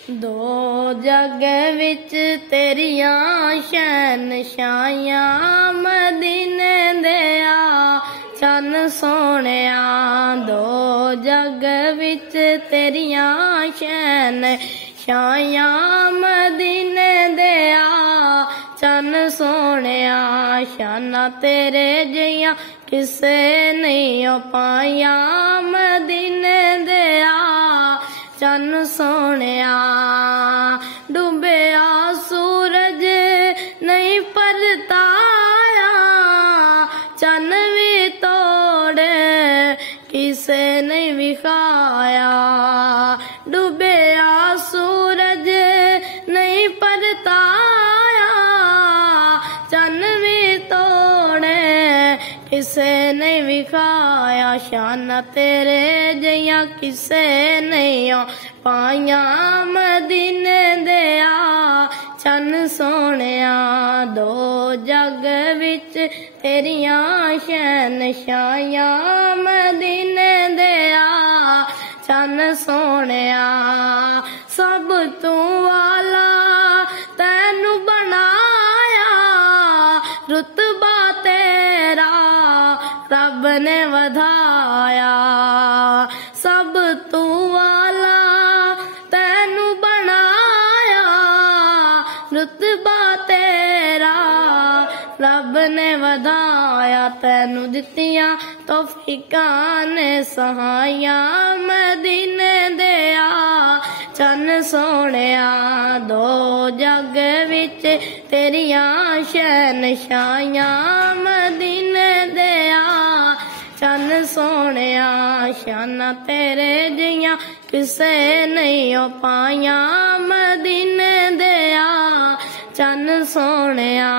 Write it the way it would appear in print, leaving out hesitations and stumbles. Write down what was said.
दो जग विच तेरियां शहनशाहियां मदीने दिया चन सोहणिया। दो जग विच तेरियां शहनशाहियां मदीने दिया चन सोहणिया। शाना तेरे जियां किसे नहीं पाया मदीने दिया चन सोहणिया। डूबिया सूरज नहीं परताया चन भी तोड़े किसे नहीं विखाया। डूबिया सूरज नहीं परताया चन भी तोड़े किसे नहीं विखाया। शाना तेरे जियां किसे नहीं पाया मदीने दिया चन सोहणिया। दो जग विच तेरियां शहनशाहियां मदीने दिया चन सोहणिया। सब तू वाला तैनू बनाया रुतबा तेरा रब ने वधाया। सब तू वाला तैनू बनाया रुतबा तेरा रब ने वधाया। तैनू दित्तियां तौफीकां ने सहाइयां मदीने दिया चन सोहणिया। दो जग विच तेरियां शहनशाहियां मदीने दिया चन सोहणिया। शाना तेरे जियां किसे नहीं पाया मदीने दिया चन सोहणिया।